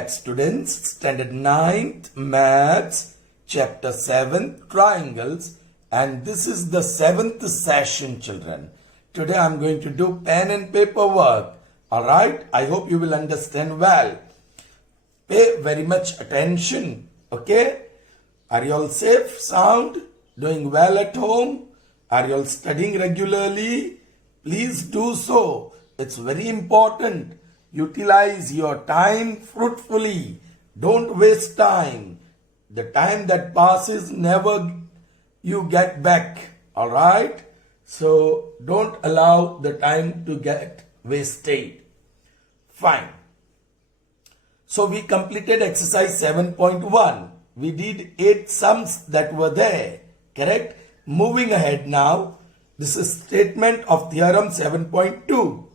back, students. Standard 9th Maths, Chapter 7, Triangles. And this is the 7th session, children. Today I am going to do pen and paper work. Alright? I hope you will understand well. Pay very much attention. Okay? Are you all safe, sound? Doing well at home? Are you all studying regularly? Please do so. It's very important. Utilize your time fruitfully. Don't waste time. The time that passes never you get back. Alright? So don't allow the time to get wasted. Fine. So we completed exercise 7.1. We did 8 sums that were there. Correct? Moving ahead now. This is statement of theorem 7.2.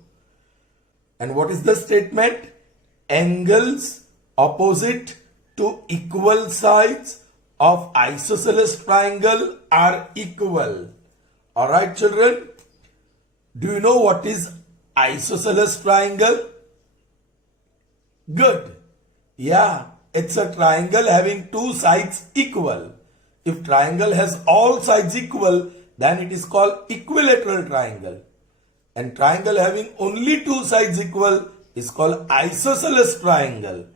And what is the statement? Angles opposite to equal sides of isosceles triangle are equal. Alright, children? Do you know what is isosceles triangle? Good. Yeah, it's a triangle having two sides equal. If triangle has all sides equal, then it is called equilateral triangle. And triangle having only two sides equal is called isosceles triangle.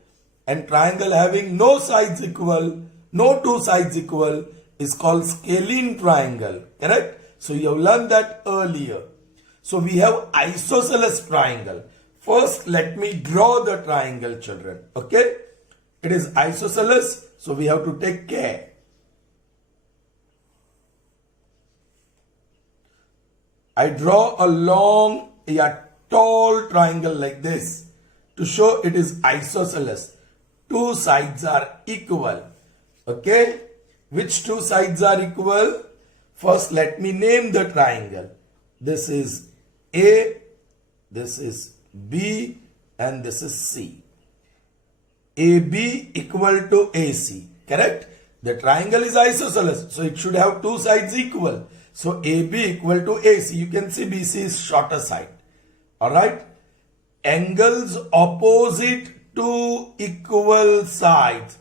And triangle having no sides equal, no two sides equal is called scalene triangle. Correct? So you have learned that earlier. So we have isosceles triangle. First, let me draw the triangle, children. Okay? It is isosceles, so we have to take care. I draw a long, tall triangle like this to show it is isosceles. Two sides are equal. Okay? Which two sides are equal? First, let me name the triangle. This is A, this is B, and this is C. AB equal to AC. Correct? The triangle is isosceles, so it should have two sides equal. So AB equal to AC. You can see BC is shorter side. Alright? Angles opposite to equal sides.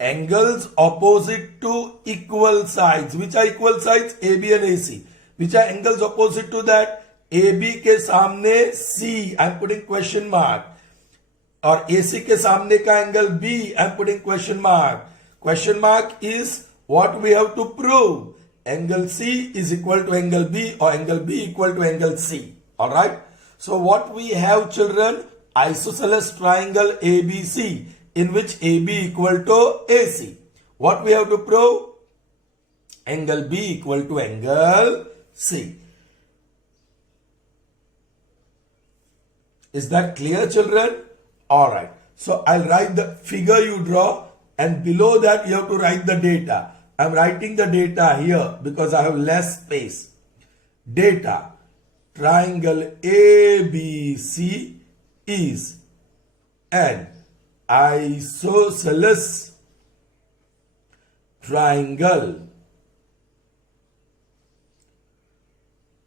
Angles opposite to equal sides. Which are equal sides? AB and AC. Which are angles opposite to that? AB के सामने C. I am putting question mark. और AC के सामने का angle B. I am putting question mark. Question mark is what we have to prove. Angle C is equal to angle B or angle B equal to angle C. Alright? So what we have, children? Isosceles triangle ABC in which AB equal to AC. What we have to prove? Angle B equal to angle C. Is that clear, children? Alright. So I'll write the figure you draw and below that you have to write the data. I'm writing the data here because I have less space. Data. Triangle ABC is an isosceles triangle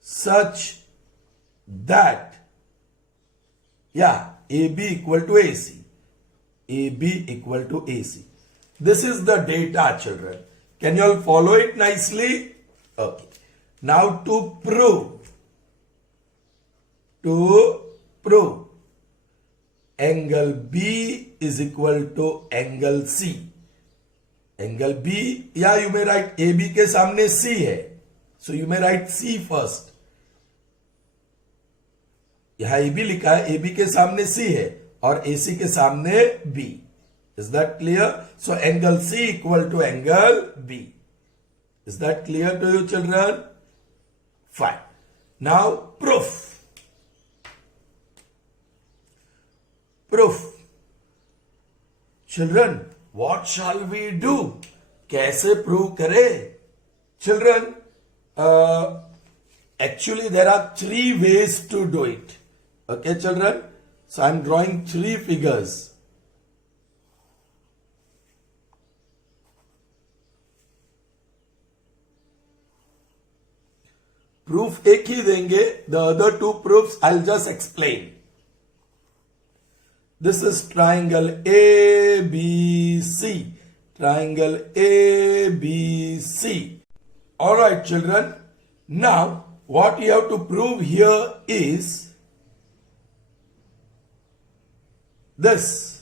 such that AB equal to AC. AB equal to AC. This is the data, children. Can you all follow it nicely? Okay. Now to prove angle B is equal to angle C. Angle B, you may write AB के सामने C है. So you may write C first. यहाँ AB लिखा है, AB के सामने C है और AC के सामने B. Is that clear? So angle C equal to angle B. Is that clear to you, children? Fine. Now proof. Proof. Children, what shall we do? कैसे prove करें? Children, actually there are 3 ways to do it. Okay, children? So I am drawing 3 figures. Proof एक ही देंगे. The other 2 proofs I'll just explain. This is triangle ABC. Triangle ABC. Alright, children. Now, what you have to prove here is this.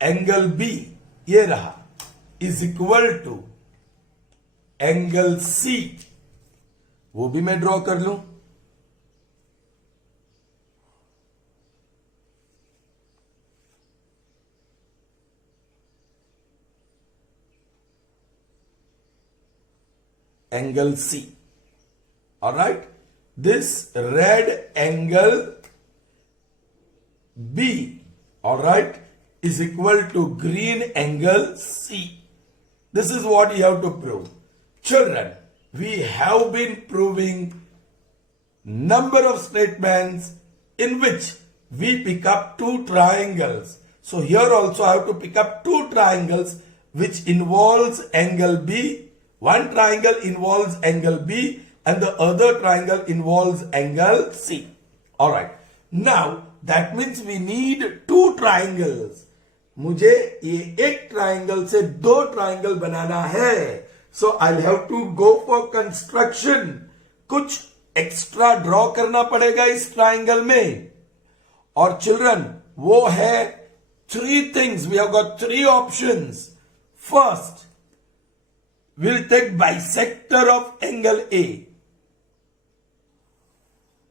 Angle B, ये रहा, is equal to angle C. वो भी मैं draw कर लूं. Angle C. Alright? This red angle B, alright, is equal to green angle C. This is what you have to prove. Children, we have been proving number of statements in which we pick up two triangles. So here also I have to pick up two triangles which involves angle B. One triangle involves angle B and the other triangle involves angle C. Alright. Now that means we need two triangles. मुझे ये एक triangle से दो triangle बनाना है. So I'll have to go for construction. कुछ extra draw करना पड़ेगा इस ट्राइंगल में. और चिल्ड्रन, वो है three things. We have got three options. First, we'll take bisector of angle A.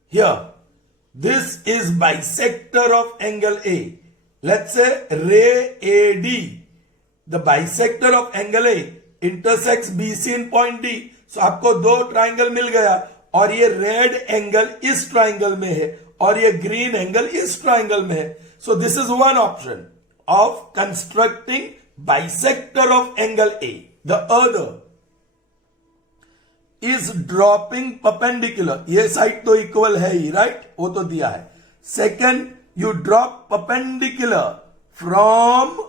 Here, this is bisector of angle A. Let's say ray AD. The bisector of angle A intersects BC in point D. So आपको दो triangle मिल गया और ये red angle इस triangle में है और ये ग्रीन एंगल इस ट्राइंगल में है. So this is one option of constructing bisector of angle A. The other is dropping perpendicular. ये साइड तो इक्वल है ही, राइट? वो तो दिया है. Second, you drop perpendicular from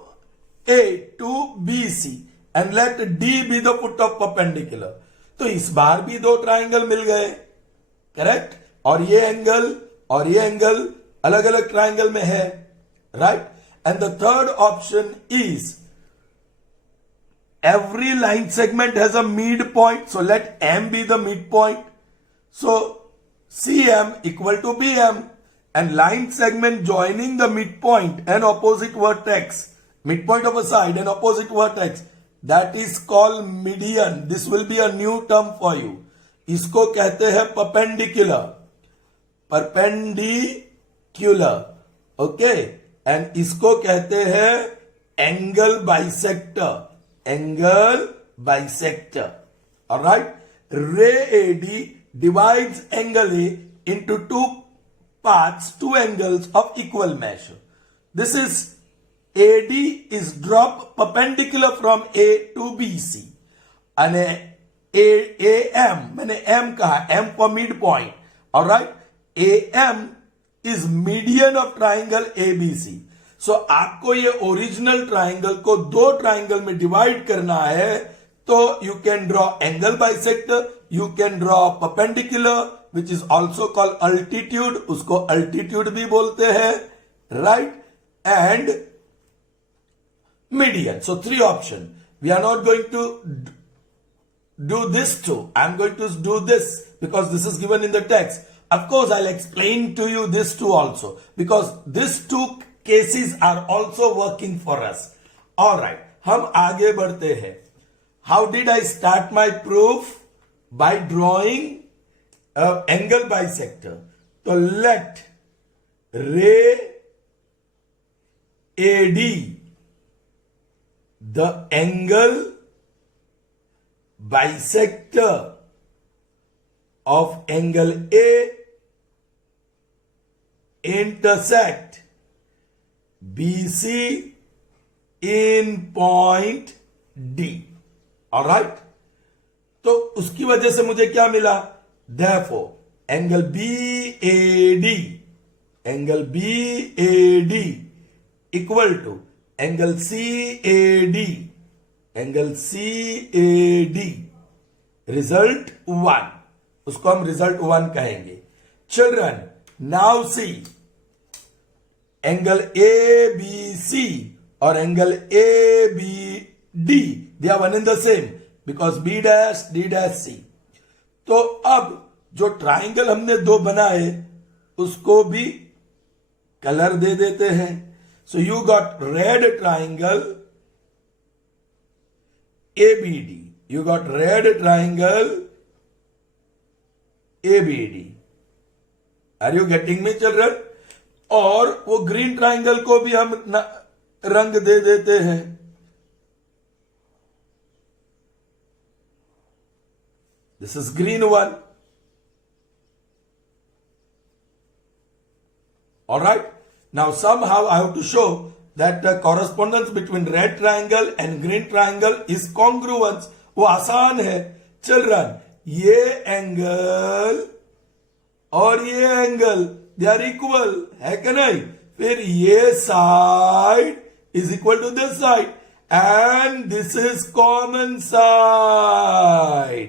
A to BC and let D be the foot of perpendicular. तो इस बार भी दो ट्राइंगल मिल गए, करेक्ट? और ये एंगल अलग अलग ट्राइंगल में है, right? And the third option is every line segment has a midpoint, so let M be the midpoint. So CM equal to BM, and line segment joining the midpoint and opposite vertex, midpoint of a side and opposite vertex, that is called median. This will be a new term for you. इसको कहते हैं perpendicular. Perpendicular, okay? And इसको कहते हैं angle bisector. Angle bisector. Alright? Ray AD divides angle A into two parts, two angles of equal measure. This is AD is dropped perpendicular from A to BC. And AM, मैंने M कहा, M for midpoint. Alright? AM is median of triangle ABC. सो आपको ये original triangle को दो triangle में divide करना है, तो you can draw angle bisector, you can draw perpendicular which is also called altitude, उसको अल्टीट्यूड भी बोलते हैं, right? And median. So three option. We are not going to do this too. I'm going to do this because this is given in the text. Of course, I'll explain to you this too also because these two cases are also working for us. Alright, हम आगे बढ़ते हैं. How did I start my proof? By drawing an angle bisector. So let ray AD, the angle bisector of angle A, intersect BC in point D. Alright? तो उसकी वजह से मुझे क्या मिला? Therefore, angle BAD equal to angle CAD. Angle CAD. Result 1. उसको हम result 1 कहेंगे. Children, Now see, angle ABC or angle ABD, they are one and the same because B dash D dash C. तो अब जो triangle हमने दो बनाए उसको भी कलर दे देते हैं. सो you got red triangle ABD. You got red triangle ABD. Are you getting me, children? और वो ग्रीन ट्राइंगल को भी हम रंग दे देते हैं. This is green one. All right. Now somehow I have to show that the correspondence between red triangle and green triangle is congruence. वो आसान है. चिल्ड्रन, ये एंगल और ये एंगल दे आर इक्वल है कि नहीं? फिर ये side is equal to this side and this is common side.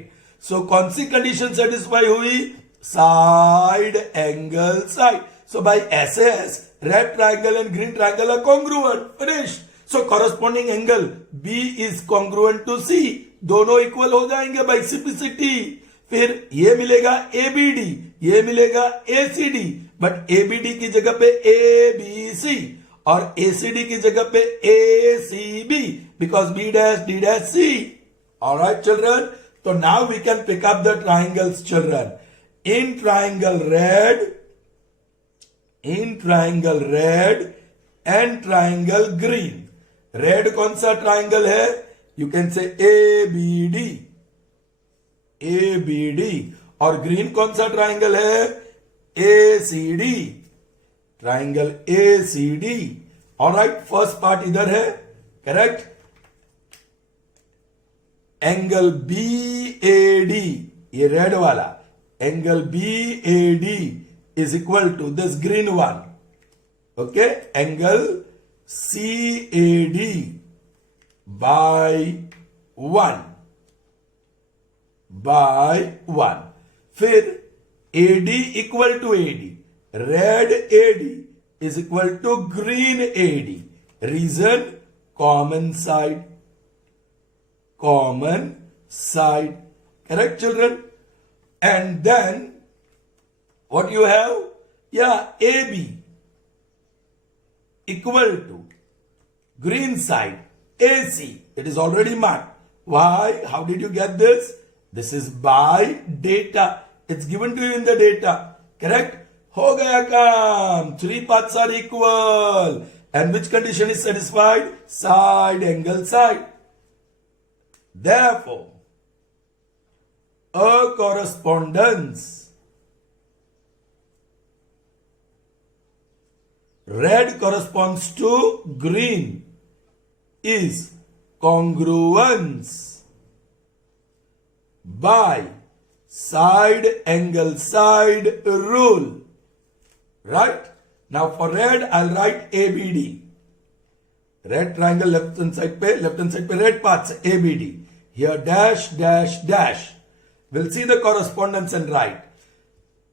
So कौन सी कंडीशन सेटिस्फाई हुई? Side angle side. So by SS red triangle and green triangle are congruent. Finished. So corresponding angle B is congruent to C. दोनों equal हो जाएंगे bye simplicity. फिर ये मिलेगा ABD, ये मिलेगा ACD, बट ABD की जगह पे ABC और ACD की जगह पे ACB because B dash D dash C. Alright children. So now we can pick up the triangles children. In triangle red and triangle green. Red कौन सा ट्राइंगल है? You can say ABD. और green कौन सा triangle है? ACD. Triangle ACD. Alright, first part इधर है. Correct. Angle BAD, ये रेड वाला angle BAD is equal to this green one. Okay, angle CAD by 1. फिर AD equal to AD. Red AD is equal to green AD. Reason? Common side. Correct children? And then what you have? Yeah, AB equal to green side AC. It is already marked. Why? How did you get this? This is by data. It's given to you in the data. Correct? हो गया काम. 3 paths are equal. And which condition is satisfied? Side angle side. Therefore, a correspondence red corresponds to green is congruence by side angle side rule. Right? Now for red I'll write ABD. Red triangle left hand side pe red paths ABD. Here dash dash dash. We'll see the correspondence and write.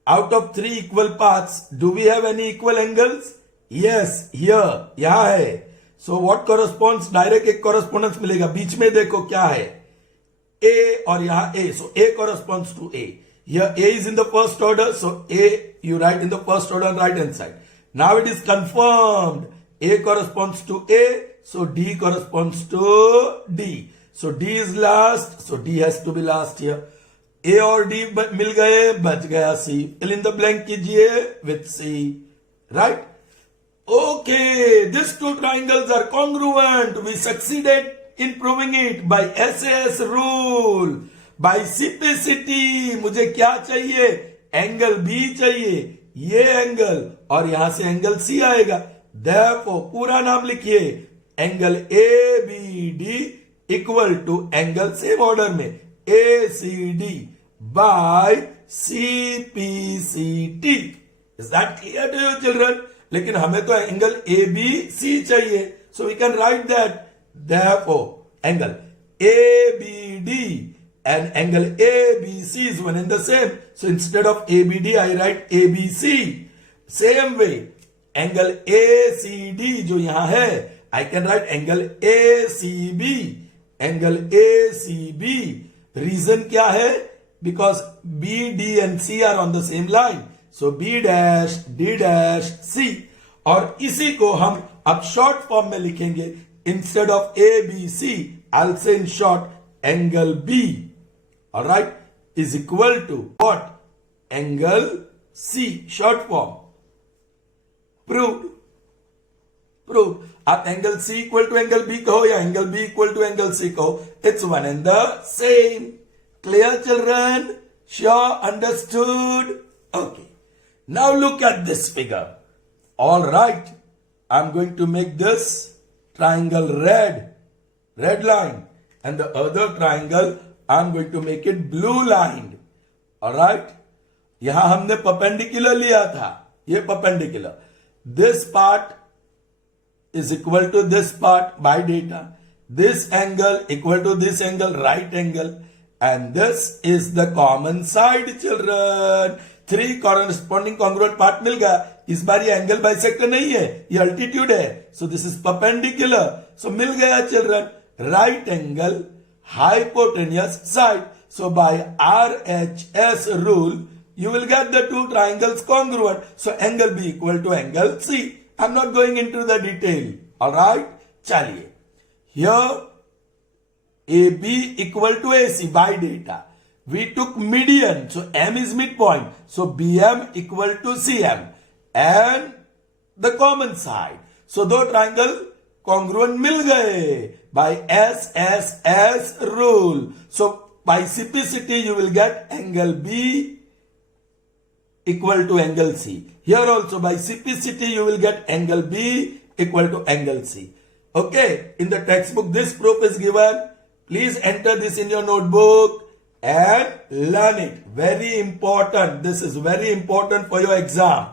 Out of 3 equal paths, do we have any equal angles? Yes, here, यहाँ है. So what corresponds? Direct एक correspondence मिलेगा. बीच में देखो क्या है? A और यहाँ A. So A corresponds to A. Here A is in the first order. So A you write in the first order on right hand side. Now it is confirmed. A corresponds to A. So D corresponds to D. So D is last. So D has to be last here. A और D मिल गए, बच गया C. Fill in the blank कीजिए with C. Right? Okay, these two triangles are congruent. We succeeded in proving it by SAS rule. By simplicity. मुझे क्या चाहिए? Angle B चाहिए. ये एंगल और यहां से एंगल C आएगा. Therefore, पूरा नाम लिखिए. Angle ABD equal to angle same order में ACD by CPCT. Is that clear to you children? लेकिन हमें तो एंगल ABC चाहिए. So we can write that. Therefore, angle ABD and angle ABC is one and the same. So instead of ABD, I write ABC. Same way angle A C D जो यहां है, I can write angle A C B, angle A C B. Reason क्या है? Because B D and C are on the same line, so B dash D dash C. और इसी को हम अब शॉर्ट फॉर्म में लिखेंगे, instead of A B C I say in short angle B, alright, is equal to what? Angle C, short form. Prove. आप angle C equal to angle B कहो या angle B equal to angle C कहो, it's one and the same. Clear children? Sure? Understood? Okay, now look at this figure. All right, I'm going to make this triangle red line, and the other triangle I'm going to make it blue lined. All right, यहां हमने perpendicular लिया था, ये perpendicular. This part is equal to this part by data. This angle equal to this angle, right angle, and this is the common side, children. 3 corresponding congruent part मिल गया। इस बार ये angle bisector नहीं है, ये altitude है, so this is perpendicular, so मिल गया children. Right angle hypotenuse side, so by RHS rule you will get the two triangles congruent, so angle B equal to angle C. I'm not going into the detail, alright? चलिए, here AB equal to AC by data. We took median, so M is midpoint, so BM equal to CM. And the common side, so दो triangle congruent मिल गए by SSS rule. So by CPCT you will get angle B equal to angle C. Here also by CPCT you will get angle B equal to angle C. Okay, in the textbook this proof is given. Please enter this in your notebook and learn it. Very important. This is very important for your exam.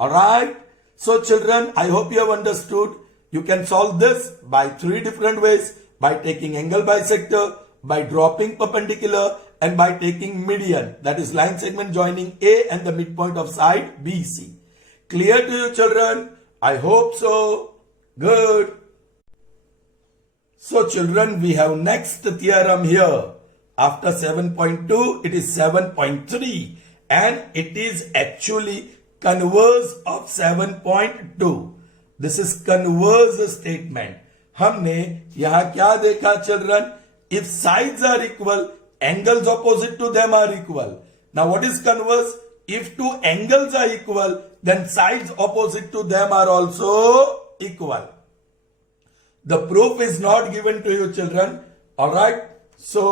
Alright, so children, I hope you have understood. You can solve this by 3 different ways: by taking angle bisector, by dropping perpendicular, and by taking median, that is line segment joining A and the midpoint of side BC. Clear to you children? I hope so. Good. So children, we have next theorem here. After 7.2, it is 7.3, and it is actually converse of 7.2. This is converse statement. हमने यहां क्या देखा children? If sides are equal, angles opposite to them are equal. Now what is converse? If two angles are equal, then sides opposite to them are also equal. The proof is not given to you children. Alright? So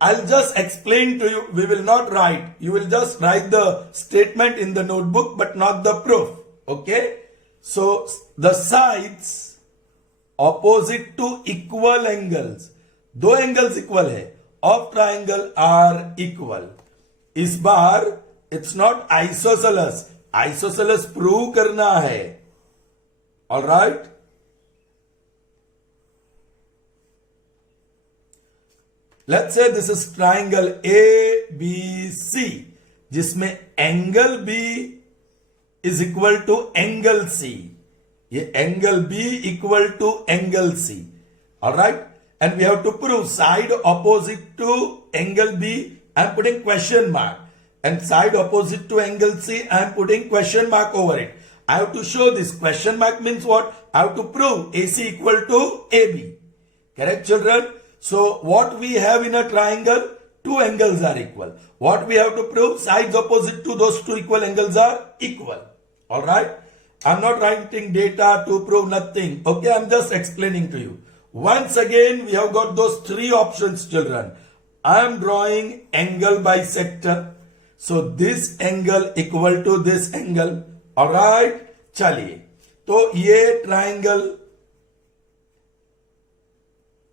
I'll just explain to you. We will not write. You will just write the statement in the notebook, but not the proof. Okay? So, the sides opposite to equal angles, दो angles equal है, of triangle are equal. इस बार it's not isosceles. Isosceles prove करना है. Alright? Let's say this is triangle ABC, जिसमें angle B is equal to angle C. ये angle B equal to angle C. Alright? And we have to prove side opposite to angle B, I am putting question mark. And side opposite to angle C, I am putting question mark over it. I have to show this. Question mark means what? I have to prove AC equal to AB. Correct children? So what we have in a triangle, two angles are equal. What we have to prove? Sides opposite to those two equal angles are equal. Alright? I'm not writing data to prove nothing. Okay, I'm just explaining to you. Once again, we have got those 3 options children. I am drawing angle bisector. So this angle equal to this angle. Alright? चलिए. तो ये triangle,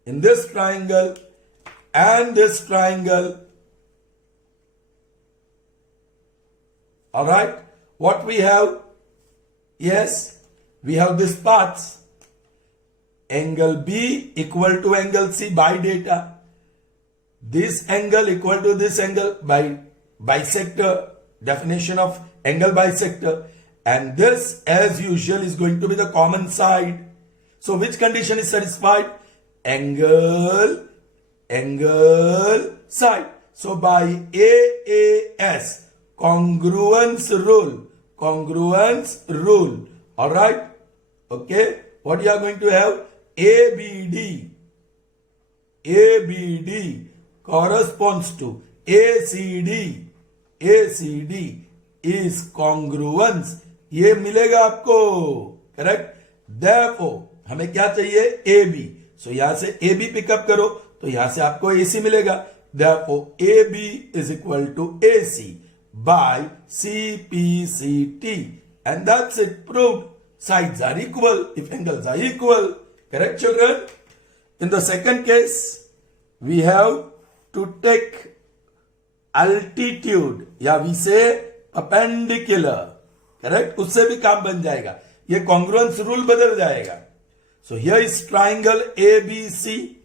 in this triangle and this triangle, alright, what we have? Yes, we have these parts. Angle B equal to angle C by data. This angle equal to this angle by bisector, definition of angle bisector. and this as usual is going to be the common side. So which condition is satisfied? Angle side. So by AAS, congruence rule, all right? Okay, what you are going to have? ABD corresponds to ACD is congruence. ये मिलेगा आपको, correct? Therefore हमें क्या चाहिए? AB. सो यहां से AB pickup करो तो यहां से आपको AC मिलेगा. Therefore AB is equal to AC by CPCT, and that's it, proved. Sides are equal if angles are equal. Correct, children? In the second case, we have to take altitude, या we say perpendicular. Correct? उससे भी काम बन जाएगा. ये congruence rule बदल जाएगा. So here is triangle ABC.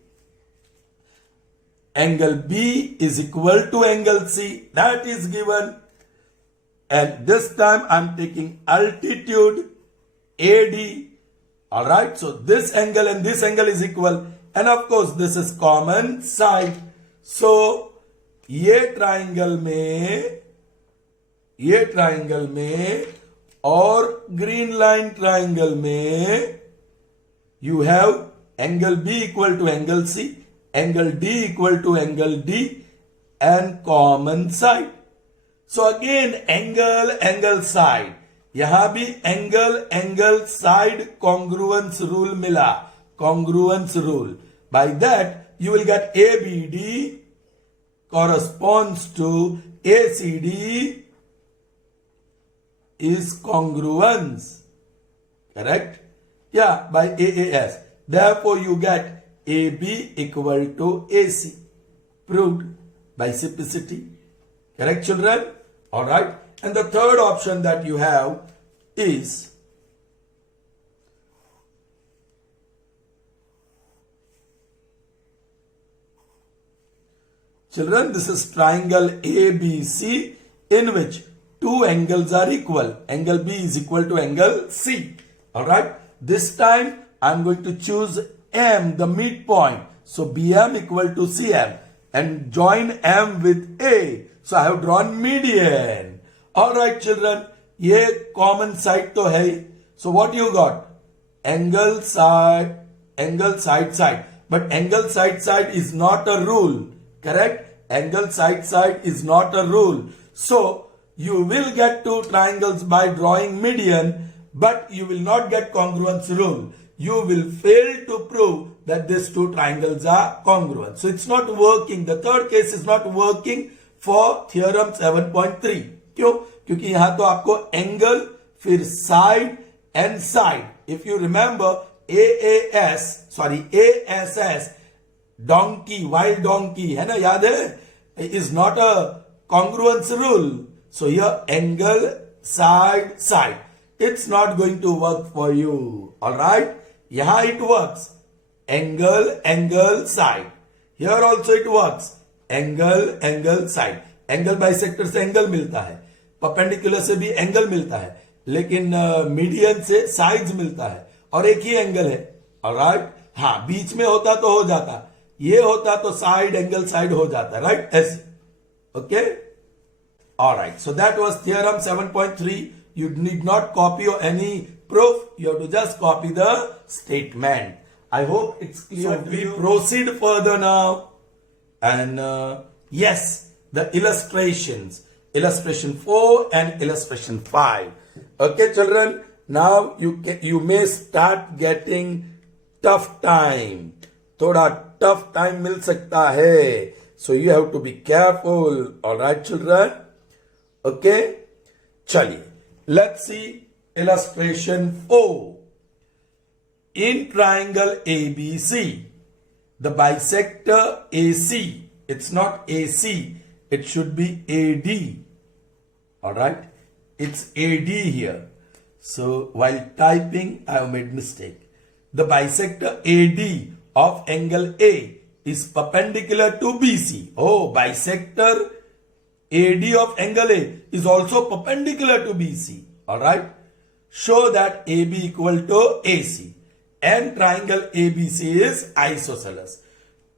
Angle B is equal to angle C. That is given. And this time I'm taking altitude AD. Alright, so this angle and this angle is equal. And of course this is common side. So ये triangle में और green line triangle में you have angle B equal to angle C, angle D equal to angle D, and common side. So again angle side. यहां भी angle side congruence rule मिला. Congruence rule. By that you will get ABD corresponds to ACD is congruence. Correct? Yeah, by AAS. Therefore you get AB equal to AC. Proved by simplicity. Correct, children? Alright. And the third option that you have is children, this is triangle ABC in which two angles are equal. Angle B is equal to angle C. Alright. This time I am going to choose M, the midpoint. So BM equal to CM and join M with A. So I have drawn median. Alright, children, ये common side तो है. So what you got? Angle side. But angle side is not a rule. Correct? Angle side is not a rule. So you will get two triangles by drawing median, but you will not get congruence rule. You will fail to prove that these two triangles are congruent. So it's not working. The third case is not working for theorem 7.3. क्यों? क्योंकि यहां तो आपको angle फिर side and side. If you remember ASS donkey, wild donkey है ना, याद है? Is not a congruence rule. So here angle side it's not going to work for you. Alright, यहां it works angle side. Here also it works angle side. Angle bisector से angle मिलता है, perpendicular से भी angle मिलता है, लेकिन median से साइड्स मिलता है और एक ही एंगल है. ऑलराइट, हाँ, बीच में होता तो हो जाता, ये होता तो साइड एंगल साइड हो जाता, राइट? ऐसे. Okay, alright. So that was theorem 7.3. You need not copy or any proof. You have to just copy the statement. I hope it's clear. So we proceed further now. And yes, the illustrations. Illustration 4 and illustration 5. Okay, children. Now you may start getting tough time. थोड़ा tough time मिल सकता है. So you have to be careful. All right, children. Okay. चलिए. Let's see illustration 4. In triangle ABC, the bisector AC, it's not AC, it should be AD. Alright, it's AD here. So while typing, I have made mistake. The bisector AD of angle A is perpendicular to BC. Oh, bisector AD of angle A is also perpendicular to BC. Alright. show that AB equal to AC and triangle ABC is isosceles.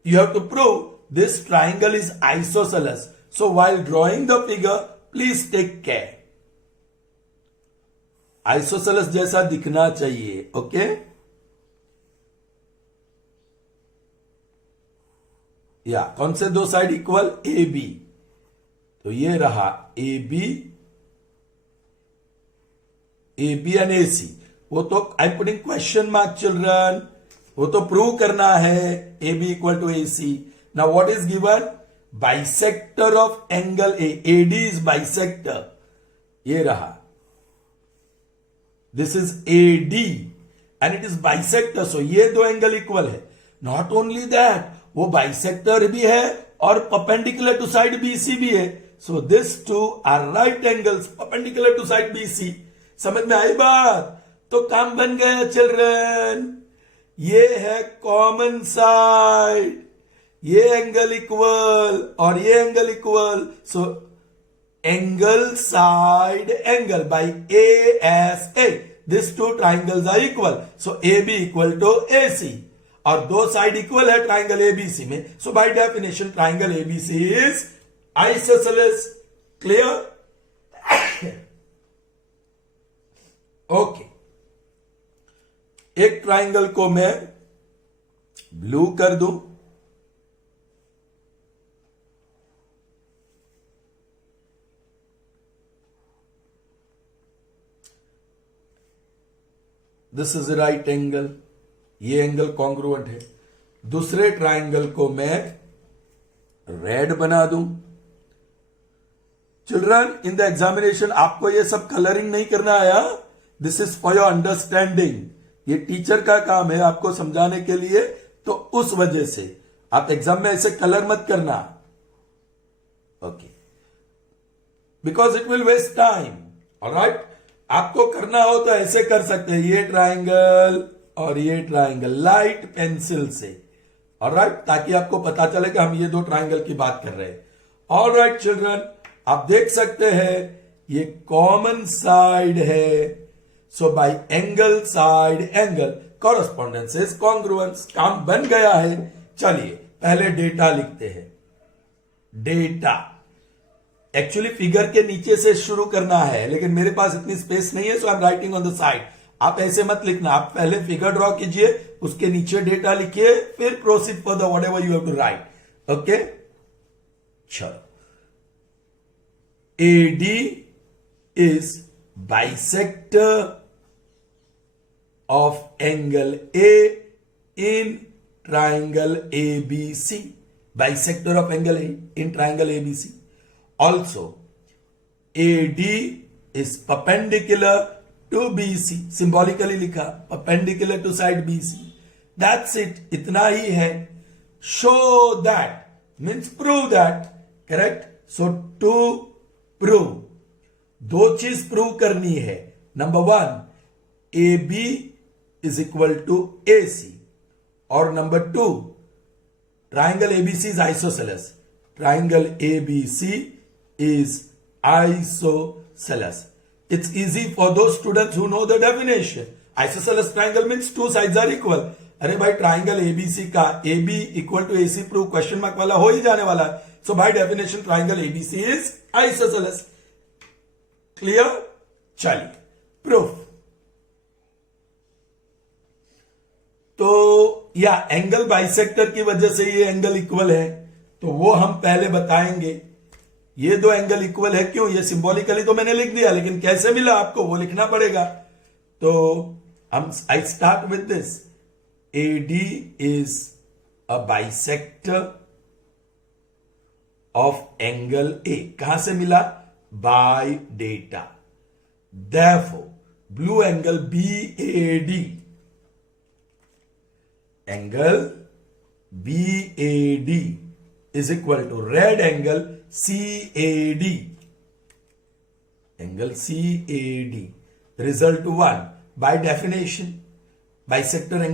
You have to prove this triangle is isosceles. So while drawing the figure, please take care. Isosceles जैसा दिखना चाहिए, okay? या कौन से दो side equal? A B. तो ये रहा A B and A C. वो तो I putting question mark children, वो तो प्रूव करना है. A B equal to A C. Now what is given? Bisector of angle A. A D is bisector. ये रहा, this is A D and it is bisector. So ये दो angle equal है. Not only that, वो bisector भी है और perpendicular to side BC भी है. So this two are right angles perpendicular to side BC. समझ में आई बात? तो काम बन गया चिल्ड्रन. ये है कॉमन साइड, ये एंगल इक्वल और ये angle equal. So angle side angle by A S A. This two triangles are equal. So A B equal to A C. और दो साइड इक्वल है ट्राइंगल एबीसी में. So by definition triangle ABC is isosceles. Clear? Okay. एक triangle को मैं blue कर दूं, this is right angle. ये एंगल कॉन्ग्रुएंट है. दूसरे ट्राइंगल को मैं रेड बना दूं. चिल्ड्रन, इन द एग्जामिनेशन आपको ये सब कलरिंग नहीं करना आया. This is for your understanding. ये टीचर का काम है आपको समझाने के लिए. तो उस वजह से आप एग्जाम में ऐसे कलर मत करना, okay? Because it will waste time. Alright, आपको करना हो तो ऐसे कर सकते हैं, ये ट्राइंगल और ये ट्राइंगल लाइट पेंसिल से. ऑलराइट, ताकि आपको पता चले कि हम ये दो ट्राइंगल की बात कर रहे हैं. ऑलराइट चिल्ड्रन, आप देख सकते हैं ये कॉमन साइड है. So by angle side angle correspondence is congruence. काम बन गया है. चलिए पहले डेटा लिखते हैं. डेटा एक्चुअली फिगर के नीचे से शुरू करना है, लेकिन मेरे पास इतनी स्पेस नहीं है. So I am writing on the side. आप ऐसे मत लिखना, आप पहले फिगर ड्रॉ कीजिए, उसके नीचे डेटा लिखिए, फिर proceed for the whatever you have to write. Okay, चलो. AD is bisector of angle A in triangle ABC. Bisector of angle A in triangle ABC. Also, AD is perpendicular to BC. Symbolically लिखा, perpendicular to side BC. That's it. इतना ही है. Show that means prove that. Correct? So to prove, दो चीज prove करनी है. Number one, A B is equal to A C. और number two, triangle ABC is isosceles. Triangle ABC is isosceles. It's easy for those students who know the definition. Isosceles triangle means two sides are equal. अरे भाई, triangle ABC का A B equal to A C prove question mark वाला हो ही जाने वाला है. So by definition triangle ABC is isosceles. Clear? चलिए प्रूफ. तो या एंगल बाइसेक्टर की वजह से ये एंगल इक्वल है, तो वो हम पहले बताएंगे. ये दो एंगल इक्वल है क्यों? ये सिंबॉलिकली तो मैंने लिख दिया, लेकिन कैसे मिला आपको वो लिखना पड़ेगा. तो हम I start with this. AD is a bisector of angle A. कहां से मिला? By data. Therefore, blue angle BAD, angle BAD is equal to red angle CAD. Angle CAD. Result 1. By definition, bisector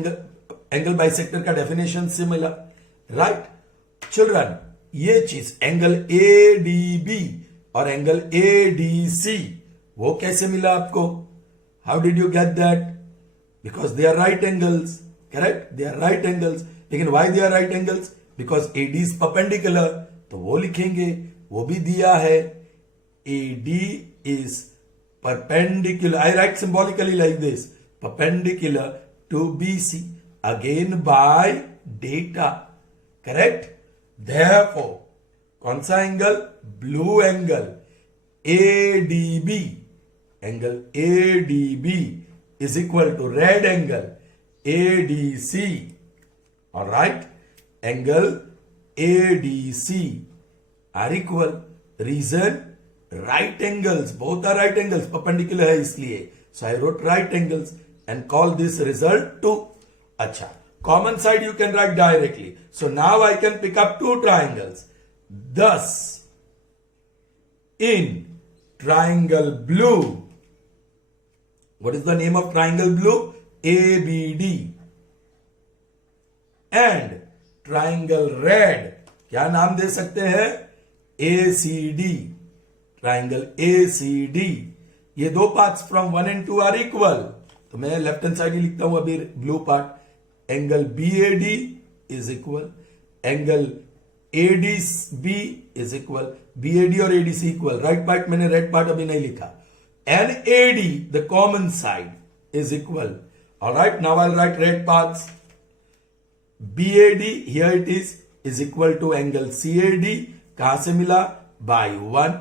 angle bisector का definition से मिला. Right children, ये चीज angle ADB और angle ADC वो कैसे मिला आपको? How did you get that? Because they are right angles. Correct? They are right angles. लेकिन why they are right angles? Because AD is perpendicular. तो वो लिखेंगे, वो भी दिया है. AD is perpendicular. I write symbolically like this. Perpendicular to BC. Again by data. Correct? Therefore, कौन सा angle? Blue angle. ADB. Angle ADB is equal to red angle ADC. Alright? Angle ADC are equal. Reason? Right angles. Both are right angles. Perpendicular है इसलिए. So I wrote right angles and call this result 2. अच्छा. Common side you can write directly. So now I can pick up two triangles. Thus, in triangle blue, what is the name of triangle blue? ABD. And triangle red, क्या नाम दे सकते हैं? ACD. Triangle ACD. ये दो parts from 1 and 2 are equal. तो मैं left hand side ही लिखता हूं अभी blue part. Angle BAD is equal. Angle ADB is equal. BAD और ADC इक्वल. राइट पार्ट मैंने रेड पार्ट अभी नहीं लिखा. And AD, the common side, is equal. Alright, now I'll write red parts. BAD, here it is equal to angle CAD. कहां से मिला? By 1.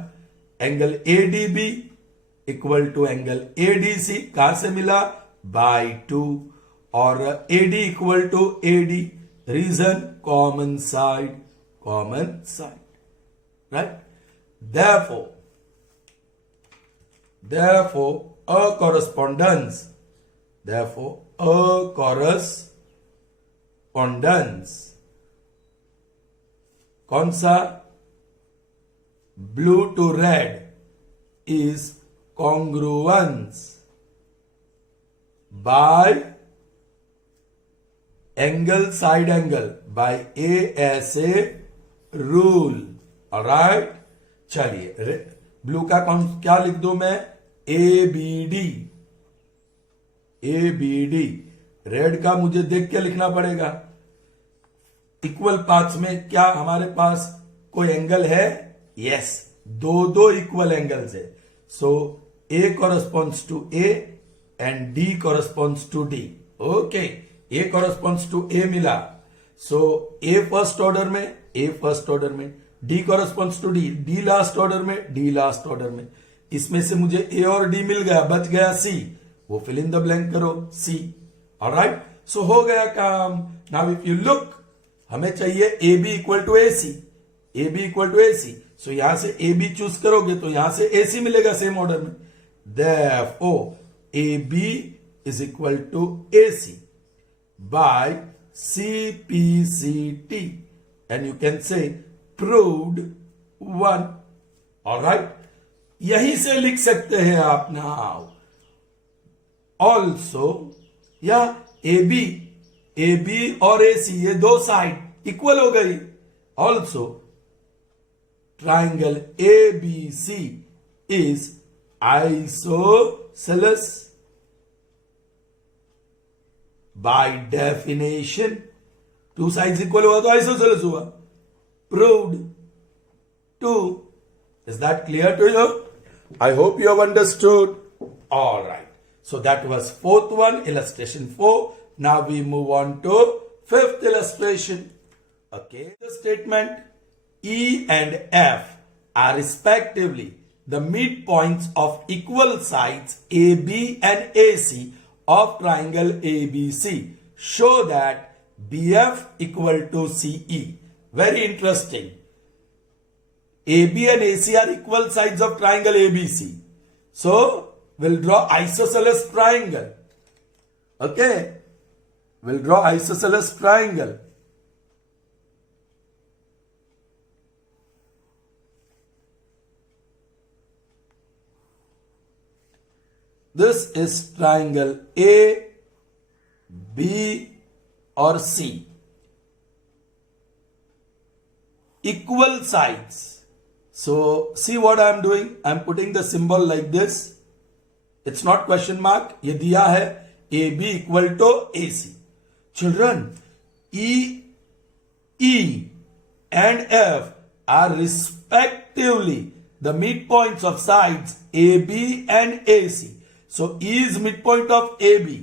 Angle ADB equal to angle ADC. कहां से मिला? By 2. और AD equal to AD. Reason? Common side. Common side. Right? Therefore, a correspondence कौन सा? Blue to red is congruence by angle side angle by ASA rule. alright, चलिए blue का कौन क्या लिख दूं मैं? ABD. रेड का मुझे देख के लिखना पड़ेगा. इक्वल पार्ट्स में क्या हमारे पास कोई एंगल है? यस, दो इक्वल एंगल्स है. सो A corresponds to A and D corresponds to D. Okay, A corresponds to A मिला. सो A फर्स्ट ऑर्डर में, D corresponds to D last order में. इसमें से मुझे A और D मिल गया, बच गया C. वो फिल इन द ब्लैंक करो, C. ऑलराइट, सो हो गया काम. नाउ इफ यू लुक, हमें चाहिए AB इक्वल टू AC. सो यहां से AB चूज करोगे तो यहां से AC मिलेगा सेम ऑर्डर में. Therefore, AB is equal to AC by CPCT, and you can say proved 1. alright, यहीं से लिख सकते हैं आप. नाउ ऑल्सो या AB और AC ये दो साइड इक्वल हो गई. Also triangle ABC is isosceles by definition. Two sides equal हुआ तो आइसोसेलेस हुआ. Proved 2. Is that clear to you? I hope you have understood. All right. So that was fourth one, illustration 4. Now we move on to fifth illustration. Okay. The statement E and F are respectively the midpoints of equal sides AB and AC of triangle ABC. Show that BF equal to CE. Very interesting. AB and AC are equal sides of triangle ABC. So, we'll draw isosceles triangle. Okay? We'll draw isosceles triangle. This is triangle A, B or C. Equal sides. So see what I am doing. I am putting the symbol like this. It's not question mark. ये दिया है AB equal to AC. Children, E and F are respectively the midpoints of sides AB and AC. So E is midpoint of AB.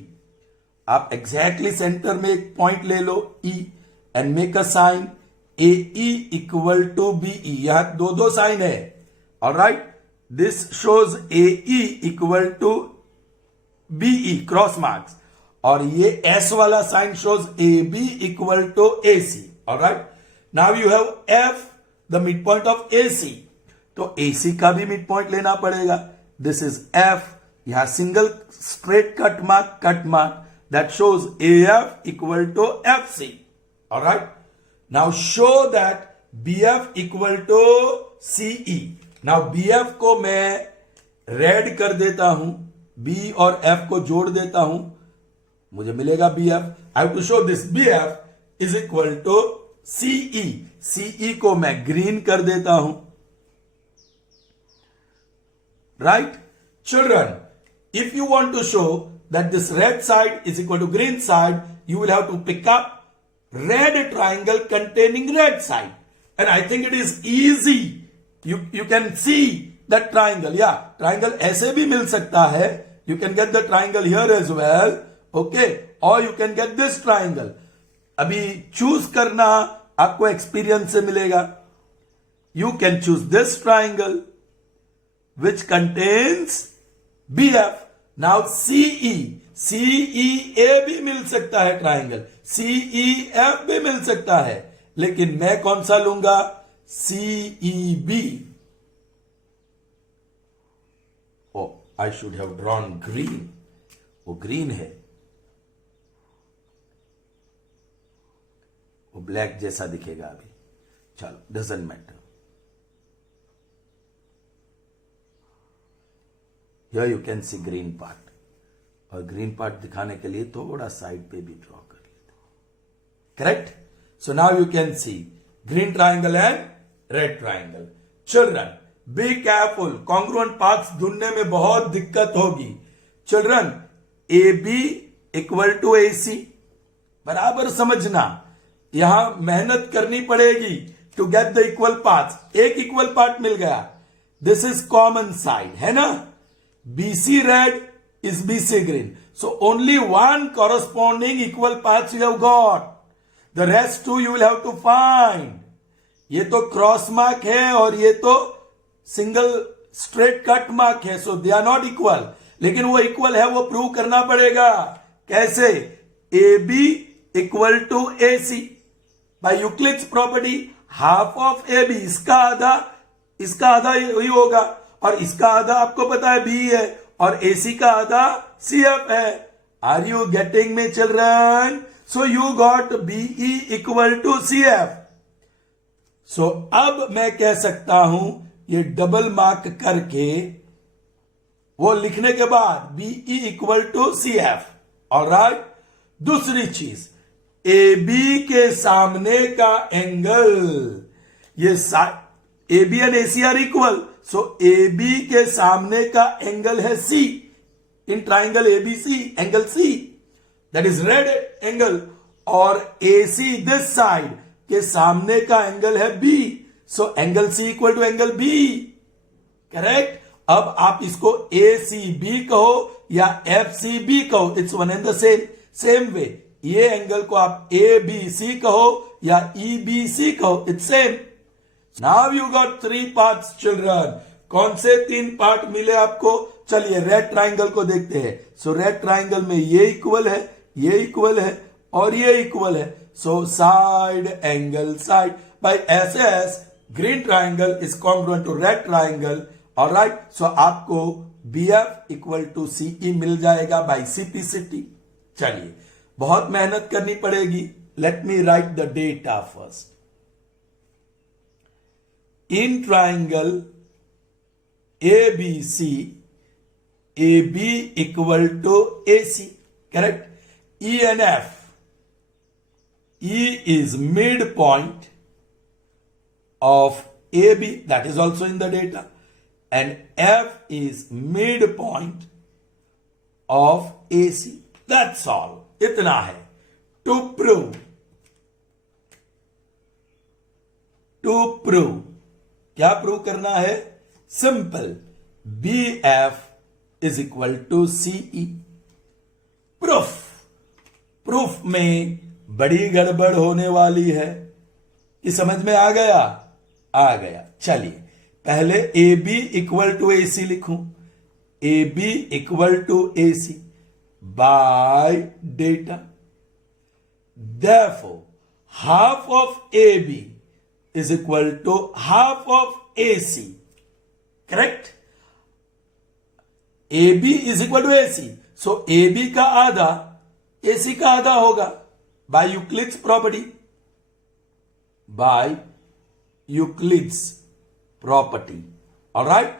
आप exactly center में एक point ले लो E and make a sign AE equal to BE. यहां दो sign है. Alright. This shows AE equal to BE cross marks. और ये S वाला sign shows AB equal to AC. Alright. Now you have F, the midpoint of AC. तो AC का भी midpoint लेना पड़ेगा. This is F. यहां single straight cut mark that shows AF equal to FC. Alright. Now show that BF equal to CE. Now BF को मैं red कर देता हूं, B और F को जोड़ देता हूं, मुझे मिलेगा BF. I have to show this BF is equal to CE. CE को मैं ग्रीन कर देता हूं. Right? Children, if you want to show that this red side is equal to green side, you will have to pick up red triangle containing red side. And I think it is easy. You can see that triangle. Yeah, triangle ऐसे भी मिल सकता है. You can get the triangle here as well. Okay. Or you can get this triangle. अभी choose करना आपको experience से मिलेगा. You can choose this triangle which contains BF. Now CE. CEA भी मिल सकता है triangle. CEF भी मिल सकता है. लेकिन मैं कौन सा लूंगा? CEB. Oh, I should have drawn green. वो green है. वो ब्लैक जैसा दिखेगा अभी. चलो, doesn't matter. Here you can see green part. और green part दिखाने के लिए थोड़ा साइड पे भी ड्रॉ कर लेते हैं. Correct? So now you can see green triangle and red triangle. Children, be careful. Congruent paths ढूंढने में बहुत दिक्कत होगी. Children, AB equal to AC. बराबर समझना. यहां मेहनत करनी पड़ेगी to get the equal paths. एक equal part मिल गया. This is common side, है ना? BC red is BC green. So only one corresponding equal paths you have got. The rest two you will have to find. ये तो cross mark है और ये तो सिंगल स्ट्रेट कट मार्क है. सो they are not equal. लेकिन वो equal है, वो प्रूव करना पड़ेगा. कैसे? AB equal to AC by Euclid's property. Half of AB, इसका आधा ही होगा. और इसका आधा आपको पता है B है. और AC का आधा CF है. Are you getting me children? So you got BE equal to CF. सो अब मैं कह सकता हूं, ये डबल मार्क करके वो लिखने के बाद BE equal to CF. Alright. दूसरी चीज, AB के सामने का एंगल, ये AB and AC are equal. So AB के सामने का एंगल है C in triangle ABC, angle C, that is red angle. और AC दिस साइड के सामने का एंगल है B. So angle C equal to angle B. Correct. अब आप इसको ACB कहो या FCB कहो, it's one and the same वे. ये एंगल को आप ABC कहो या EBC कहो, it's same. Now you got 3 parts children. कौन से 3 पार्ट मिले आपको? चलिए रेड ट्राइंगल को देखते हैं. सो रेड ट्राइंगल में ये इक्वल है, ये इक्वल है और ये इक्वल है. So side angle side by SS green triangle is congruent to red triangle. Alright. So आपको BF इक्वल टू CE मिल जाएगा बाय CPCT. चलिए, बहुत मेहनत करनी पड़ेगी. Let me write the data first. In triangle ABC, AB equal to AC. Correct? E and F. E is midpoint of AB, that is also in the data. And F is midpoint of AC. That's all, इतना है. To prove क्या prove करना है? Simple. BF is equal to CE. Proof में बड़ी गड़बड़ होने वाली है. ये समझ में आ गया? आ गया. चलिए पहले AB इक्वल टू AC लिखूं. AB equal to AC by data. Therefore, half of AB is equal to half of AC. Correct? AB is equal to AC. So AB का आधा AC का आधा होगा by Euclid's property. By Euclid's property. All right?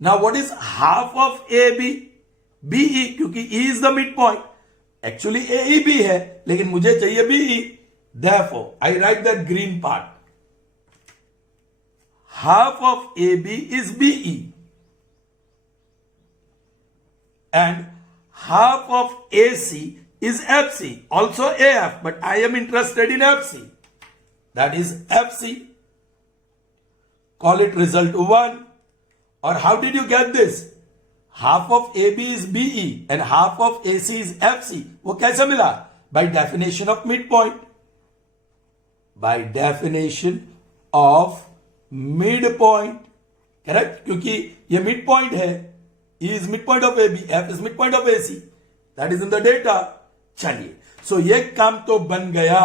Now what is half of AB? BE, क्योंकि E is the midpoint. Actually AEB है, लेकिन मुझे चाहिए BE. Therefore, I write that green part. Half of AB is BE. And half of AC is FC. Also AF, but I am interested in FC. That is FC. Call it result 1. Or how did you get this? Half of AB is BE and half of AC is FC. वो कैसे मिला? By definition of midpoint. By definition of midpoint. Correct? क्योंकि ये midpoint है. E is midpoint of AB. F is midpoint of AC. That is in the data. चलिए. So ये काम तो बन गया.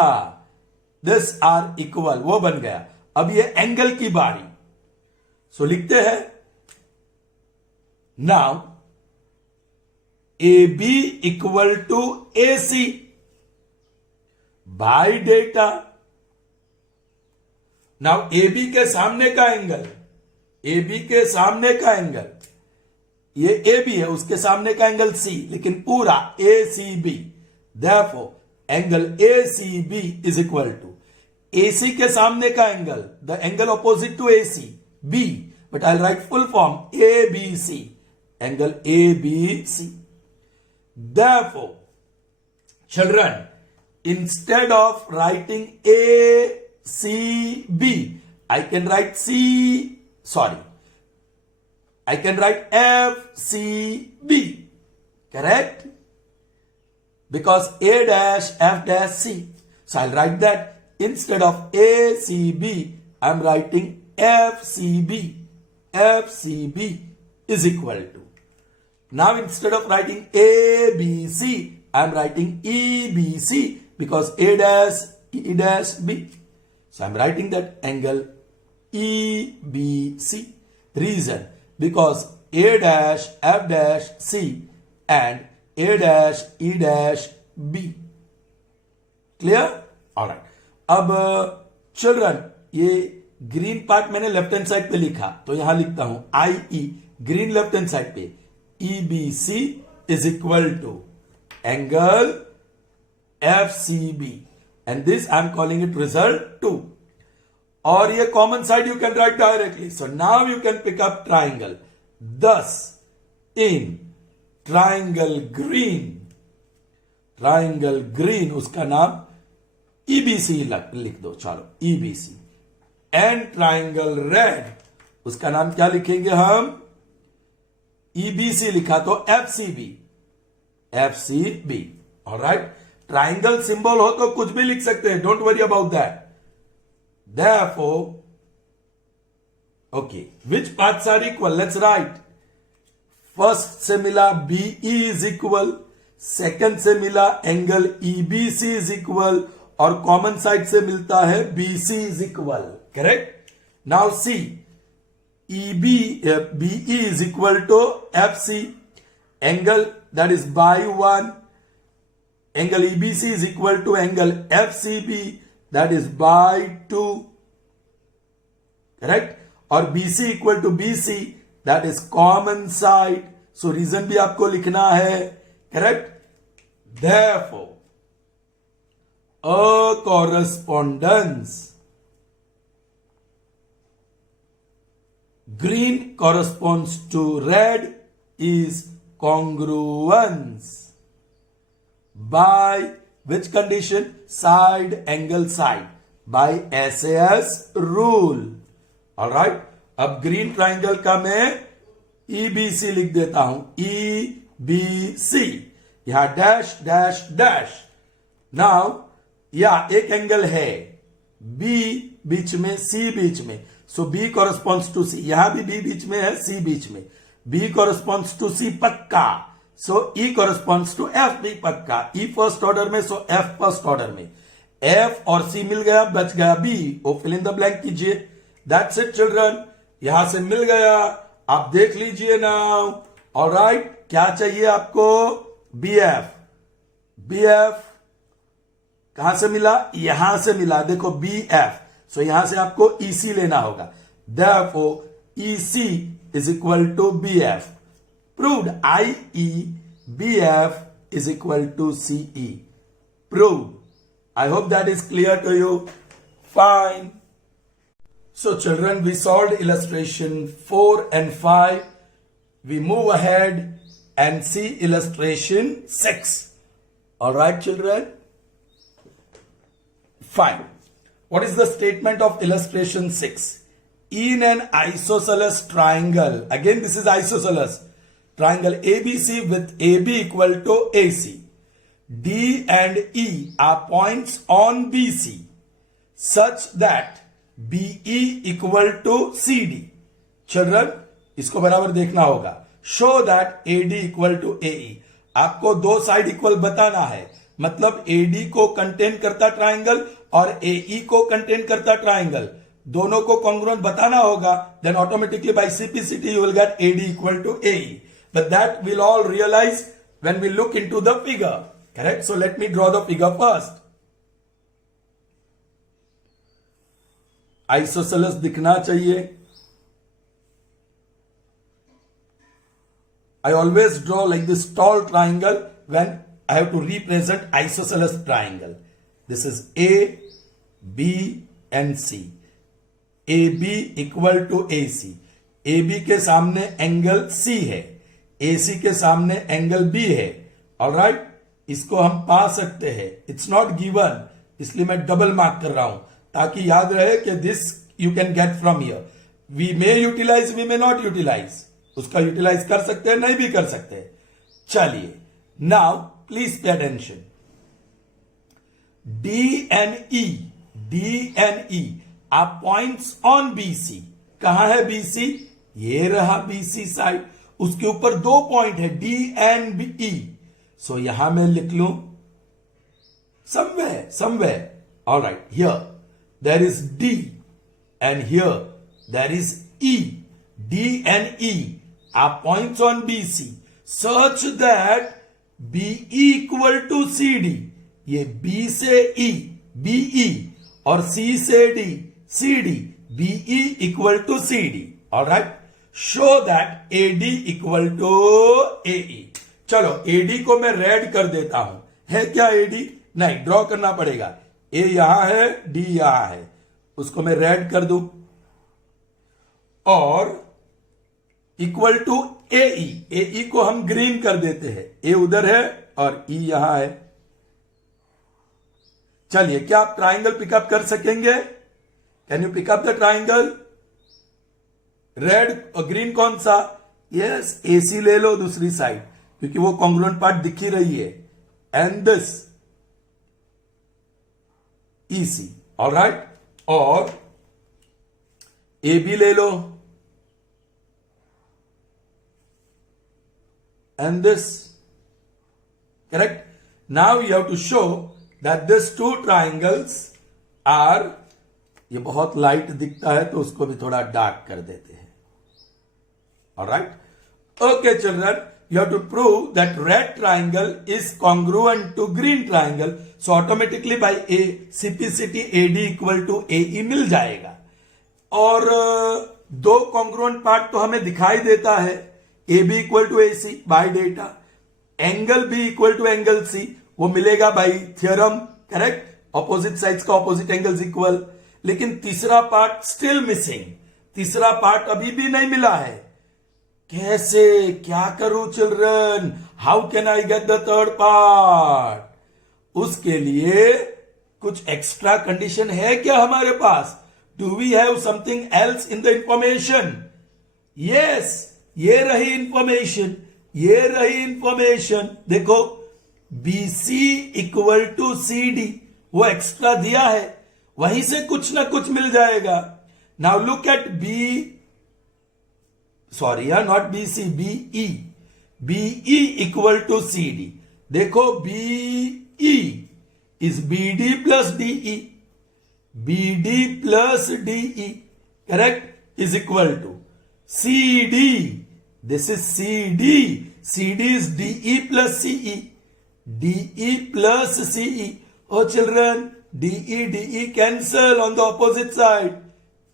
This are equal. वो बन गया. अब ये एंगल की बारी. So लिखते हैं. Now, AB equal to AC by data. Now, AB के सामने का एंगल, AB के सामने का एंगल, ये AB है, उसके सामने का एंगल C, लेकिन पूरा ACB. Therefore, angle ACB is equal to AC के सामने का angle, the angle opposite to AC, B, but I'll write full form ABC. Angle ABC. Therefore, children, instead of writing ACB, I can write I can write FCB. Correct? Because A dash F dash C. So I'll write that instead of ACB, I'm writing FCB. FCB is equal to. Now instead of writing ABC, I am writing EBC because A dash E dash B. So I am writing that angle EBC. Reason, because A dash F dash C and A dash E dash B. Clear? Alright. अब children, ये green part मैंने left hand side पे लिखा, तो यहां लिखता हूं IE, green left hand side पे. EBC is equal to angle FCB, and this I am calling it result 2. और ये common side you can write directly. So now you can pick up triangle. thus in triangle green उसका नाम EBC लिख दो. चलो EBC. And triangle red उसका नाम क्या लिखेंगे हम? EBC लिखा तो FCB. ऑलराइट. ट्राइंगल सिंबल हो तो कुछ भी लिख सकते हैं. Don't worry about that. Therefore, okay, which parts are equal? Let's write. First से मिला BE is equal, second से मिला एंगल EBC is equal, और कॉमन साइड से मिलता है BC is equal. Correct? Now see, BE is equal to FC, angle that is by 1, angle EBC is equal to angle FCB, that is by 2. Correct? और BC equal to BC, that is common side. So reason भी आपको लिखना है. Correct? Therefore, a correspondence. Green corresponds to red is congruence by which condition? Side angle side, by SAS rule. Alright, अब green triangle का मैं EBC लिख देता हूं, EBC, यहां डैश डैश डैश. नाउ या एक एंगल है B बीच में, C बीच में, सो B कॉरेस्पॉन्ड्स टू C. यहां भी B बीच में है, C बीच में. B कॉरेस्पॉन्ड्स टू C पक्का, सो E कॉरेस्पॉन्ड्स टू F भी पक्का. E फर्स्ट ऑर्डर में, सो F फर्स्ट ऑर्डर में. F और C मिल गया, बच गया B. वो फिल इन द ब्लैंक कीजिए. दैट्स इट चिल्ड्रन, यहां से मिल गया. आप देख लीजिए नाउ. ऑलराइट, क्या चाहिए आपको? BF. BF कहां से मिला? यहां से मिला. देखो BF, सो यहां से आपको EC लेना होगा. Therefore EC is equal to BF. Proved. IE BF is equal to CE. Proved. I hope that is clear to you. Fine. So children, we solved illustration 4 and 5. We move ahead and see illustration 6. Alright children? Fine. What is the statement of illustration 6? In an isosceles triangle, again this is isosceles, triangle ABC with AB equal to AC. D and E are points on BC such that BE equal to CD. Children, इसको बराबर देखना होगा. Show that AD equal to AE. आपको दो side equal बताना है, मतलब AD को कंटेन करता ट्राइंगल और AE को कंटेन करता ट्राइंगल, दोनों को कॉन्ग्रुएंट बताना होगा. Then automatically by CPCT you will get AD equal to AE. But that we'll all realize when we look into the figure. Correct? So let me draw the figure first. Isosceles दिखना चाहिए. I always draw like this tall triangle when I have to represent isosceles triangle. This is A, B and C. AB equal to AC. AB के सामने angle C है, AC के सामने angle B है. Alright, इसको हम पा सकते हैं. इट्स नॉट गिवन, इसलिए मैं डबल मार्क कर रहा हूं ताकि याद रहे कि this you can get from here. We may utilise, we may not utilise. उसका यूटिलाइज कर सकते हैं, नहीं भी कर सकते. चलिए, now please pay attention. D and E are points on BC. कहां है BC? ये रहा BC साइड. उसके ऊपर दो पॉइंट है D and E. सो यहां मैं लिख लूं somewhere. All right, here there is D and here there is E. D and E are points on BC such that BE equal to CD. ये B से E, BE और C से D, CD, BE equal to CD. All right. Show that AD equal to AE. चलो, AD को मैं red कर देता हूं. है क्या AD? नहीं, ड्रॉ करना पड़ेगा. A यहां है, D यहां है. उसको मैं रेड कर दूं और इक्वल टू AE. AE को हम ग्रीन कर देते हैं. A उधर है और E यहां है. चलिए, क्या आप ट्राइंगल पिकअप कर सकेंगे? Can you pick up the triangle? Red और ग्रीन कौन सा? यस, AC ले लो दूसरी साइड, क्योंकि वो कॉन्ग्रुएंट पार्ट दिख ही रही है. And this EC. ऑलराइट, और AB ले लो and this. Correct? Now you have to show that these two triangles are, ये बहुत लाइट दिखता है तो उसको भी थोड़ा डार्क कर देते हैं. Alright? Okay children, you have to prove that red triangle is congruent to green triangle. So automatically by A, CPCT AD equal to AE मिल जाएगा. और दो congruent पार्ट तो हमें दिखाई देता है. AB equal to AC by data, angle B equal to angle C, वो मिलेगा by theorem. Correct? Opposite sides का ऑपोजिट एंगल्स इक्वल. लेकिन तीसरा पार्ट स्टिल मिसिंग. तीसरा पार्ट अभी भी नहीं मिला है. कैसे, क्या करूं children, how can I get the third part? उसके लिए कुछ एक्स्ट्रा कंडीशन है क्या हमारे पास? Do we have something else in the information? Yes, ये रही इंफॉर्मेशन, ये रही इंफॉर्मेशन। देखो, BC इक्वल टू CD, वो एक्स्ट्रा दिया है, वहीं से कुछ ना कुछ मिल जाएगा। Now look at not BC, BE, BE equal to CD। देखो, BE is BD plus DE, BD plus DE, correct, is equal to CD. This is CD. CD is DE plus CE, DE plus CE. Oh children, DE cancel on the opposite side.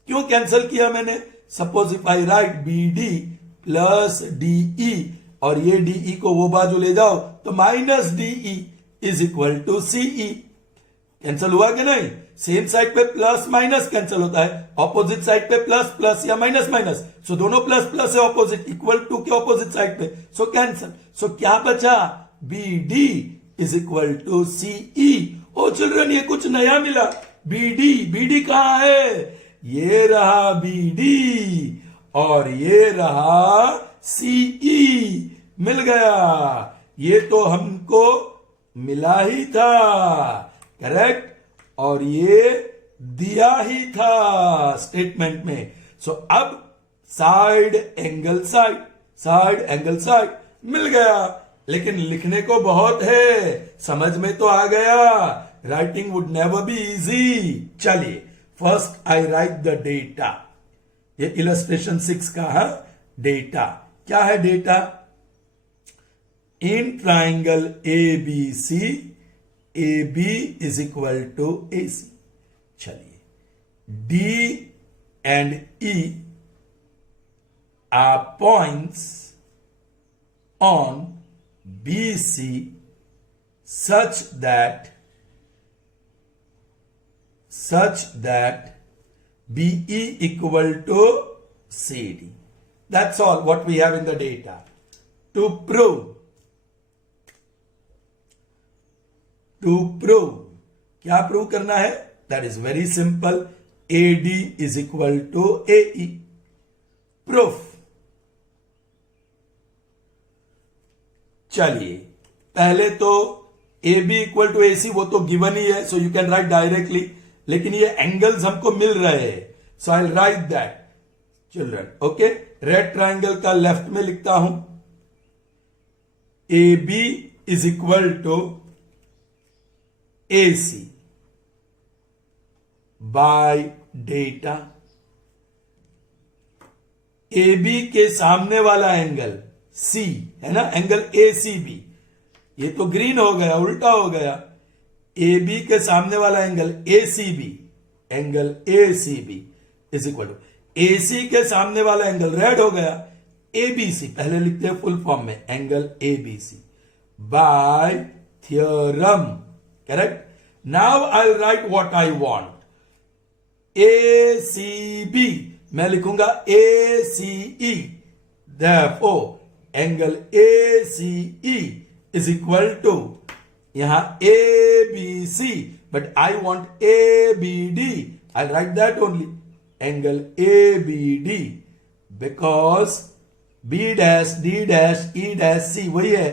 क्यों cancel किया मैंने? Suppose if I right BD plus DE और ये DE को वो बाजू ले जाओ तो minus DE is equal to CE। Cancel हुआ कि नहीं? सेम साइड पे प्लस माइनस कैंसल होता है, ऑपोजिट साइड पे प्लस प्लस या माइनस माइनस, सो दोनों प्लस प्लस है ऑपोजिट, इक्वल टू के ऑपोजिट साइड पे, सो कैंसल। सो क्या बचा? BD is equal to CE। Oh children, ये कुछ नया मिला। BD कहां है? ये रहा BD और ये रहा CE, मिल गया। ये तो हमको मिला ही था, करेक्ट, और ये दिया ही था स्टेटमेंट में। सो अब साइड एंगल साइड मिल गया, लेकिन लिखने को बहुत है, समझ में तो आ गया। Writing would never be easy. चलिए, first I write the data. ये इलस्ट्रेशन 6 का है डेटा। क्या है data? In triangle ABC, AB is equal to AC। चलिए, D and E are points on BC such that BE equal to CD. That's all what we have in the data. To prove, क्या prove करना है? That is very simple. AD is equal to AE. Proof. चलिए, पहले तो AB equal to AC, वो तो given ही है, so you can write directly, लेकिन ये एंगल्स हमको मिल रहे हैं, so I write that children. Okay, red triangle का लेफ्ट में लिखता हूं, AB is equal to AC by data. AB के सामने वाला एंगल C है ना, एंगल ACB, ये तो ग्रीन हो गया, उल्टा हो गया। AB के सामने वाला angle ACB is equal to AC के सामने वाला एंगल रेड हो गया, ABC, पहले लिखते हैं फुल फॉर्म में, angle ABC by theorem, correct. Now I write what I want. ACB मैं लिखूंगा ACE, therefore angle ACE is equal to, यहां ABC, but I want ABD, I write that only, angle ABD, because B dash D dash E dash C वही है,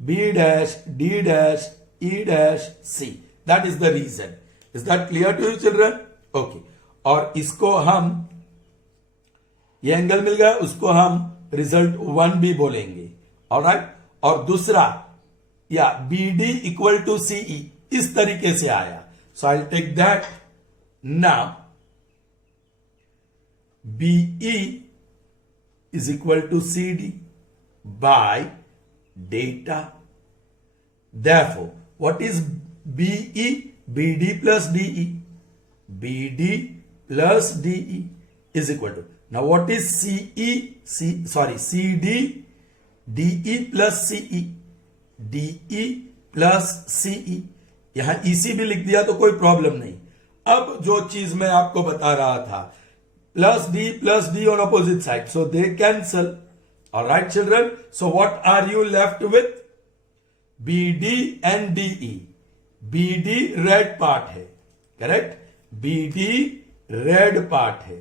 B dash D dash E dash C, that is the reason. Is that clear to you children? Okay, और इसको हम, ये angle मिल गया, उसको हम result 1 भी बोलेंगे, ऑलराइट। और दूसरा, या BD इक्वल टू CE, इस तरीके से आया, so I take that. Now BE is equal to CD by data. Therefore, what is BE? BD plus DE. BD plus DE is equal to. Now, what is CD? DE plus CE. DE plus CE. यहां EC भी लिख दिया तो कोई problem नहीं। अब जो चीज मैं आपको बता रहा था, plus D on opposite side, so they cancel, All right, children. So what are you left with? BD and DE. BD red part है, correct? BD red part है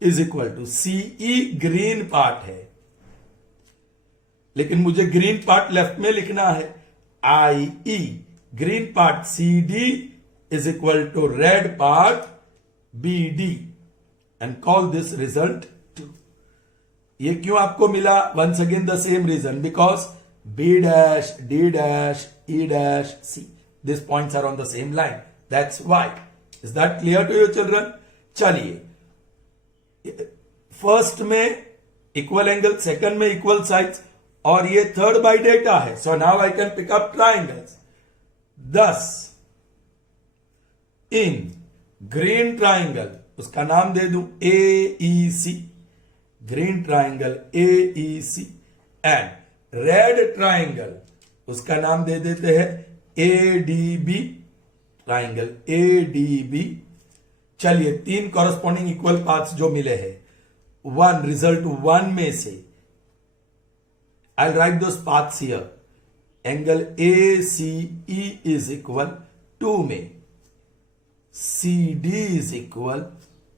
is equal to CE green part है, लेकिन मुझे green part left में लिखना है. IE green part CD is equal to red part BD and call this result 2. ये क्यों आपको मिला? Once again the same reason, because B dash, D dash, E dash, C. These points are on the same line. That's why. Is that clear to you, children? चलिए, first में equal angle, second में equal sides, और ये third by data है. So now I can pick up triangles. thus in green triangle, उसका नाम दे दूं AEC, green triangle AEC, and red triangle, उसका नाम दे देते हैं ADB, ट्राइंगल ADB. चलिए, तीन कॉरस्पॉन्डिंग इक्वल पाथ्स जो मिले हैं, वन रिजल्ट वन में से I write those paths here. Angle ACE is equal 2 में, CD इज इक्वल,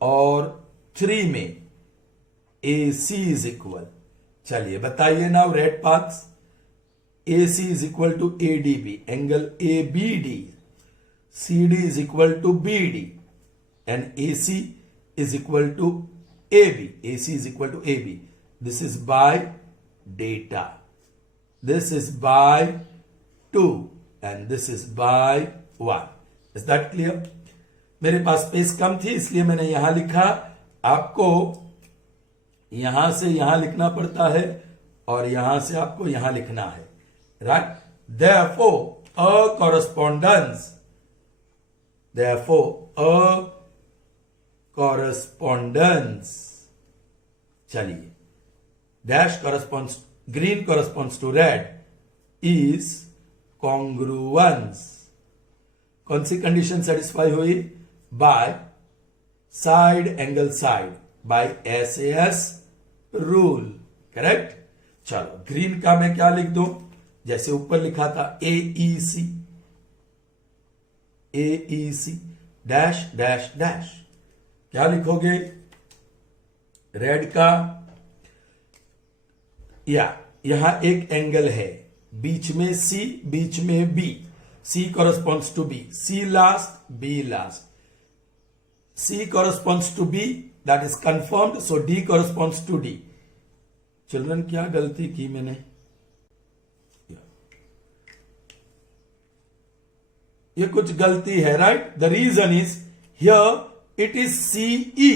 और 3 में AC इज इक्वल. चलिए बताइए now red paths. AC is equal to ADB, angle ABD. CD is equal to BD, and AC is equal to AB. AC is equal to AB. This is by data. This is by 2, and this is by 1. Is that clear? मेरे पास space कम थी, इसलिए मैंने यहां लिखा. आपको यहां से यहां लिखना पड़ता है, और यहां से आपको यहां लिखना है. Right? Therefore, a correspondence. चलिए, dash corresponds, green corresponds to red, is congruence. कौन सी कंडीशन सेटिस्फाई हुई? By side angle side, by SAS rule. Correct. चलो, ग्रीन का मैं क्या लिख दूं? जैसे ऊपर लिखा था AEC डैश डैश डैश. क्या लिखोगे? रेड का, या यहां एक एंगल है, बीच में C, बीच में B. C corresponds to B. C last, B last. C corresponds to B, that is confirmed, so D corresponds to D. Children, क्या गलती की मैंने? ये कुछ गलती है, right? The reason is here it is CE,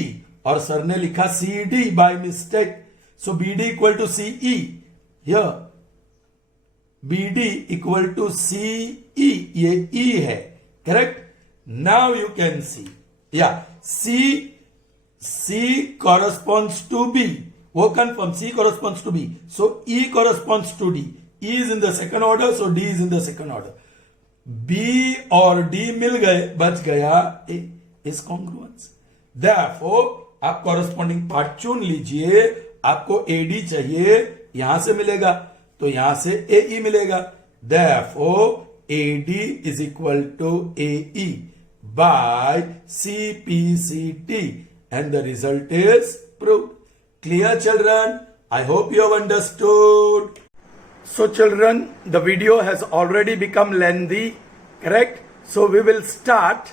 और सर ने लिखा CD by mistake. So BD equal to CE. Here BD equal to CE, ये E है. Correct. Now you can see, या C corresponds to B. वो confirm, C corresponds to B. So E corresponds to D. E is in the second order, so D is in the second order. B और D मिल गए, बच गया A. Is congruence. Therefore, आप corresponding part चुन लीजिए. आपको AD चाहिए, यहां से मिलेगा, तो यहां से AE मिलेगा. Therefore, AD is equal to AE by CPCT, and the result is proved. Clear, children? I hope you have understood. So children, the video has already become lengthy, correct? So we will start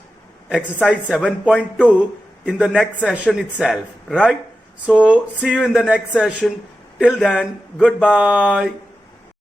exercise 7.2 in the next session itself, right? So see you in the next session. Till then, goodbye.